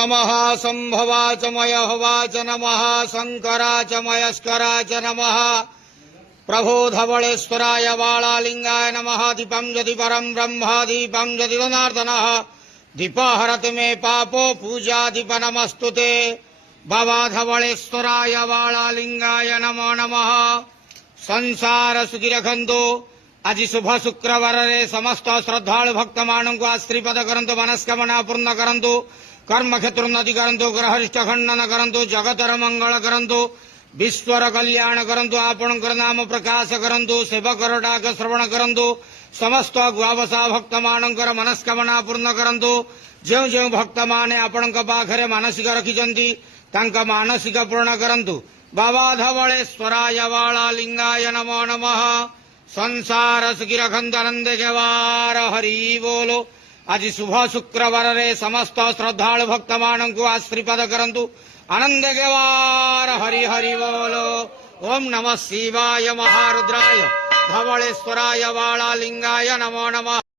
नमः संभवाच मयहवाच नमः शंकराच मयस्कराच नमः प्रभो धवलेश्वराय वालालिंगाय नमः दीपं ज्योति परं ब्रह्म दीपं ज्योति जनार्दनः दीपहरतु मे पापो पूजा दीप नमस्तुते बाबा धवलेश्वराय वालालिंगाय नमो नमः संसार सुखी रखंतु आज शुभ शुक्रवार रे समस्त श्रद्धालु भक्त मानू को आश्रीपद करंतु मनस्कामना पूर्ण करंतु कर्म क्षेत्र उन्नति करंतु ग्रहरिष्ठ खंडन करंतु जगतर मंगल करंतु विश्वर कल्याण करंतु आपणकर नाम प्रकाश करंतु सेवकर डाक श्रवण करंतु समस्त गुआवसा भक्त मानकर मनस्कामना पूर्ण करंतु जो जो भक्त माने आपणक पाखरे मानसिक रखिचंती तांका मानसिक पूर्ण करंतु बाबा धवलेश्वराय वालालिंगाय नमो नमः संसार सुखी रखंतु आनंद जवार हरि बोलो आज शुभ शुक्रवार रे समस्त श्रद्धालु भक्त मानू को आश्रीपद करंतु आनंद जवार हरि हरि बोलो ओम नमः शिवाय महारुद्राय धवलेश्वराय वालालिंगाय नमो नमः।